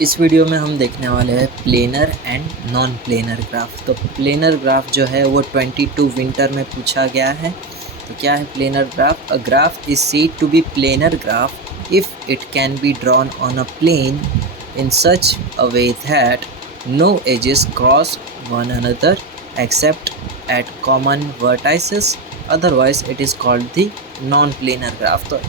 इस वीडियो में हम देखने वाले हैं planar and non planar graph. तो प्लेनर ग्राफ जो है वो 22 विंटर में पूछा गया है। तो क्या है planar graph? A graph is said to be planar graph if it can be drawn on a plane in such a way that no edges cross one another except at common vertices, otherwise it is called the non planar graph. तो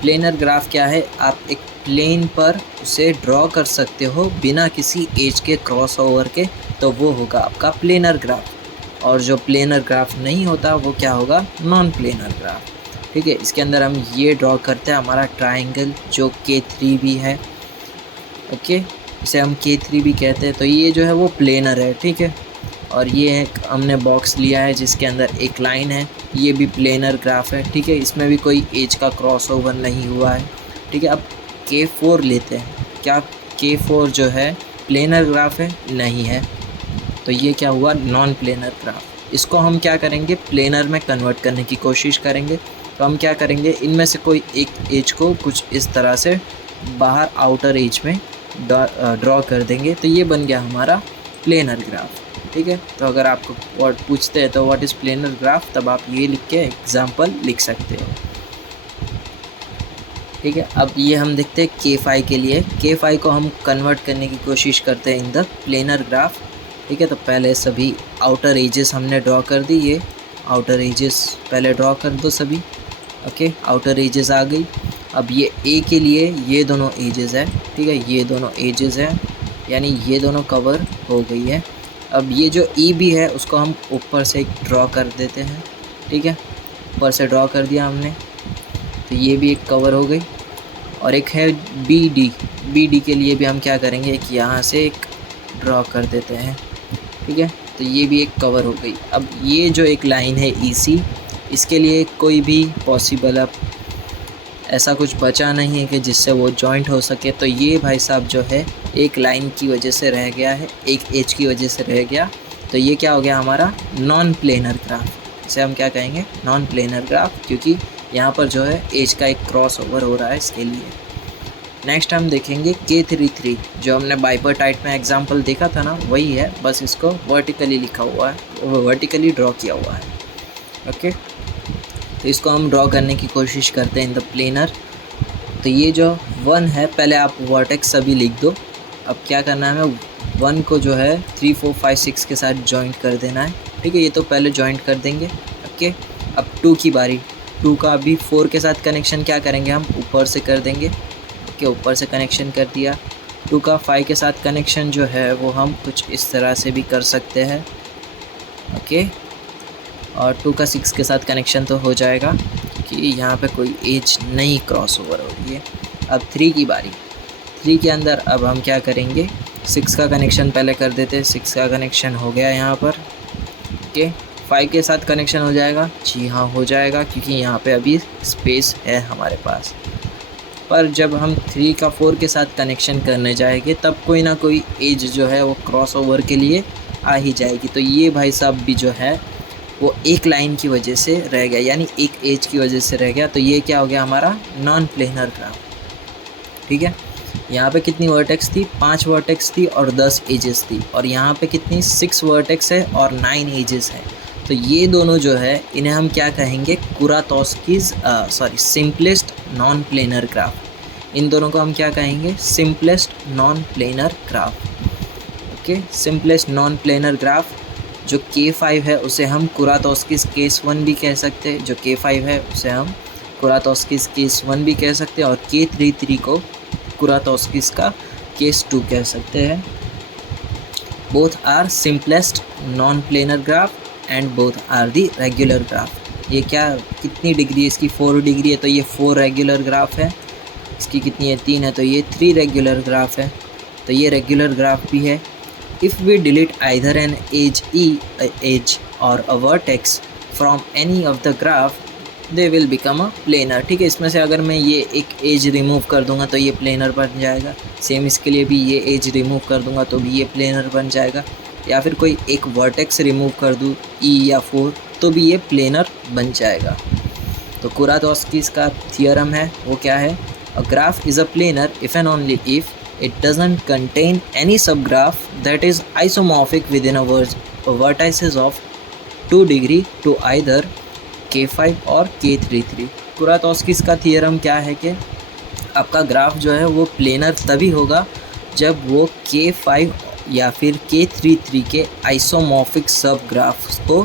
planar graph क्या है? आप एक plane पर उसे draw कर सकते हो बिना किसी एज के क्रॉस ओवर के, तो वो होगा आपका प्लेनर ग्राफ। और जो प्लेनर ग्राफ नहीं होता वो क्या होगा? Non planar graph. ठीक है, इसके अंदर हम ये ड्रॉ करते हैं हमारा ट्राइंगल जो K3 भी है। ओके, इसे हम K3 भी कहते हैं। तो ये जो है वो प्लेनर है। ठीक है, और ये एक हमने बॉक्स लिया है जिसके अंदर एक लाइन है, ये भी प्लेनर ग्राफ है। ठीक है, इसमें भी कोई एज का क्रॉस ओवर नहीं हुआ है। ठीक है, अब K4 लेते हैं। क्या K4 जो है प्लेनर ग्राफ है? नहीं है। तो ये क्या हुआ? Non planar graph. इसको हम क्या करेंगे? प्लेनर में कन्वर्ट करने की कोशिश करेंगे। तो हम क्या करेंगे, इनमें से कोई एक एज को कुछ इस तरह से बाहर आउटर एज में ड्रॉ कर देंगे, तो ये बन गया हमारा प्लेनर ग्राफ। ठीक है, तो अगर आपको वर्ड पूछते हैं तो व्हाट इज़ प्लेनर ग्राफ, तब आप ये लिख के एग्जाम्पल लिख सकते हो। ठीक है, अब ये हम देखते हैं K5 के लिए। K5 को हम कन्वर्ट करने की कोशिश करते हैं इन द प्लेनर ग्राफ। ठीक है, तो पहले सभी आउटर एजेस हमने ड्रॉ कर दी। ये आउटर एजेस पहले ड्रॉ कर दो सभी। ओके, आउटर एजेस आ गई। अब ये A के लिए ये दोनों एजेस है। ठीक है, ये दोनों एजेस हैं, यानी ये दोनों कवर हो गई है। अब ये जो E भी है उसको हम ऊपर से ड्रॉ कर देते हैं। ठीक है, ऊपर से ड्रॉ कर दिया हमने, तो ये भी एक कवर हो गई। और एक है BD के लिए भी हम क्या करेंगे, एक यहाँ से एक ड्रॉ कर देते हैं। ठीक है, तो ये भी एक कवर हो गई। अब ये जो एक लाइन है EC, इसके लिए कोई भी पॉसिबल अब ऐसा कुछ बचा नहीं है कि जिससे वो जॉइंट हो सके। तो ये भाई साहब जो है एक लाइन की वजह से रह गया है, एक एज की वजह से रह गया। तो ये क्या हो गया हमारा? Non planar graph. इसे हम क्या कहेंगे? नॉन प्लेनर ग्राफ, क्योंकि यहाँ पर जो है एज का एक क्रॉस ओवर हो रहा है इसके लिए। नेक्स्ट हम देखेंगे K33, जो हमने बाइपर्टाइट में एग्जाम्पल देखा था ना, वही है, बस इसको वर्टिकली लिखा हुआ है, वर्टिकली ड्रॉ किया हुआ है। ओके, तो इसको हम ड्रॉ करने की कोशिश करते हैं इन द प्लेनर। तो ये जो 1 है, पहले आप वर्टेक्स सभी लिख दो। अब क्या करना है, हमें 1 को जो है 3 4 5 6 के साथ जॉइंट कर देना है। ठीक है, ये तो पहले जॉइंट कर देंगे। ओके, अब 2 की बारी। 2 का अभी 4 के साथ कनेक्शन क्या करेंगे, हम ऊपर से कर देंगे। ओके, ऊपर से कनेक्शन कर दिया। 2 का 5 के साथ कनेक्शन जो है वो हम कुछ इस तरह से भी कर सकते हैं। ओके, और 2 का 6 के साथ कनेक्शन तो हो जाएगा कि यहाँ पे कोई एज नहीं क्रॉस ओवर हो रही है। अब 3 की बारी। 3 के अंदर अब हम क्या करेंगे, 6 का कनेक्शन पहले कर देते हैं। 6 का कनेक्शन हो गया यहाँ पर। ओके, 5 के साथ कनेक्शन हो जाएगा। जी हाँ, हो जाएगा, क्योंकि यहाँ पे अभी स्पेस है हमारे पास। पर जब हम 3 का 4 के साथ कनेक्शन करने जाएंगे तब कोई ना कोई एज जो है वो क्रॉस ओवर के लिए आ ही जाएगी। तो ये भाई साहब भी जो है वो एक लाइन की वजह से रह गया, यानी एक एज की वजह से रह गया। तो ये क्या हो गया हमारा? Non planar graph. ठीक है, यहाँ पे कितनी वर्टेक्स थी? 5 वर्टेक्स थी और 10 एजेस थी। और यहाँ पे कितनी? 6 वर्टेक्स है और 9 एजेस है। तो ये दोनों जो है इन्हें हम क्या कहेंगे? कुरातोस्कीज सिंपलेस्ट नॉन प्लेनर ग्राफ। इन दोनों को हम क्या कहेंगे? Simplest non planar graph. Okay, simplest non planar graph. जो K5 है उसे हम कुरातोस्कीज केस 1 भी कह सकते हैं। जो K5 है उसे हम कुरातोस्कीज केस 1 भी कह सकते हैं, और K33 को कुरातोस्कीज का केस 2 कह सकते हैं। Both are simplest non planar graph and both are the regular graph. ये क्या, कितनी डिग्री है इसकी? 4 डिग्री है, तो ये 4 रेगुलर ग्राफ है। इसकी कितनी है? 3 है, तो ये 3 रेगुलर ग्राफ है। तो ये रेगुलर ग्राफ भी है। If we delete either an edge or a vertex from any of the graph, they will become a planar। ठीक है, इसमें से अगर मैं ये एक एज रिमूव कर दूंगा तो ये प्लेनर बन जाएगा। सेम इसके लिए भी ये एज रिमूव कर दूंगा तो भी ये प्लेनर बन जाएगा। या फिर कोई एक वर्टेक्स रिमूव कर दूँ E या 4 तो भी ये प्लेनर बन जाएगा। तो कुरातोस्कीज का थियरम है वो क्या है? A graph is a planar if and only if it doesn't contain any subgraph that is isomorphic within a vertices of 2 degree to either K5 और K33। कुरातोस्किस का थियरम क्या है कि आपका ग्राफ जो है वो प्लेनर तभी होगा जब वो K5 या फिर K33 के आइसोमॉर्फिक सब ग्राफ्स को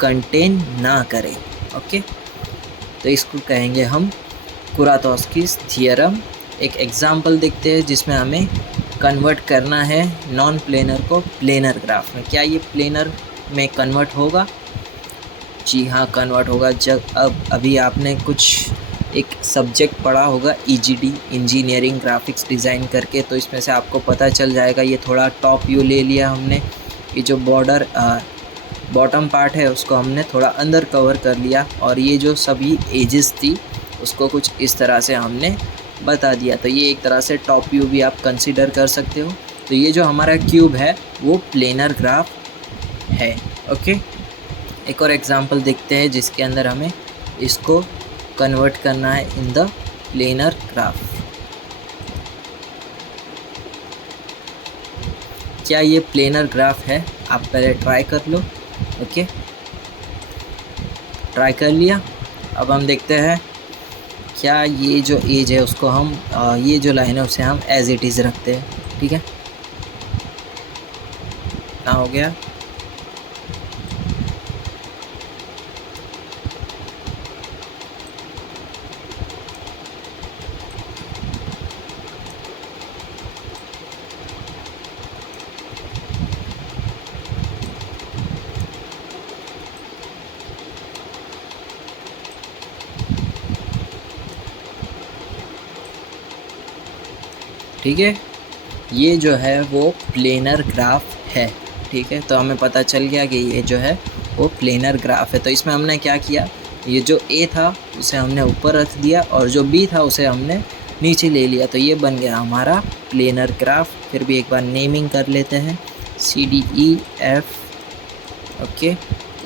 कंटेन ना करे। ओके, तो इसको कहेंगे हम कुरातोस्किस थियरम। एक एग्जांपल देखते हैं जिसमें हमें कन्वर्ट करना है नॉन प्लेनर को प्लेनर ग्राफ में। क्या ये प्लेनर में कन्वर्ट होगा? जी हाँ, कन्वर्ट होगा। जब अभी आपने कुछ एक सब्जेक्ट पढ़ा होगा EGD, इंजीनियरिंग ग्राफिक्स डिज़ाइन करके, तो इसमें से आपको पता चल जाएगा। ये थोड़ा टॉप व्यू ले लिया हमने, ये जो बॉटम पार्ट है उसको हमने थोड़ा अंदर कवर कर लिया, और ये जो सभी एजेस थी उसको कुछ इस तरह से हमने बता दिया। तो ये एक तरह से टॉप व्यू भी आप कंसिडर कर सकते हो। तो ये जो हमारा क्यूब है वो प्लेनर ग्राफ है। ओके, एक और एग्जांपल देखते हैं जिसके अंदर हमें इसको कन्वर्ट करना है इन द प्लेनर ग्राफ। क्या ये प्लेनर ग्राफ है? आप पहले ट्राई कर लो। ओके, ट्राई कर लिया। अब हम देखते हैं क्या ये जो एज है उसको हम ये जो लाइन है उसे हम एज इट इज़ रखते हैं। ठीक है, ना हो गया। ठीक है, ये जो है वो प्लेनर ग्राफ है। ठीक है, तो हमें पता चल गया कि ये जो है वो प्लेनर ग्राफ है। तो इसमें हमने क्या किया, ये जो A था उसे हमने ऊपर रख दिया और जो B था उसे हमने नीचे ले लिया। तो ये बन गया हमारा प्लेनर ग्राफ। फिर भी एक बार नेमिंग कर लेते हैं, CDEF। ओके,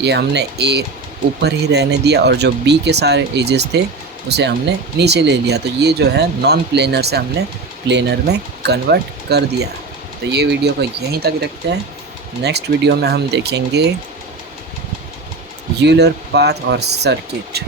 ये हमने A ऊपर ही रहने दिया और जो B के सारे एजेस थे उसे हमने नीचे ले लिया। तो ये जो है नॉन प्लेनर से हमने प्लेनर में कन्वर्ट कर दिया। तो ये वीडियो को यहीं तक रखते हैं। नेक्स्ट वीडियो में हम देखेंगे यूलर पाथ और सर्किट।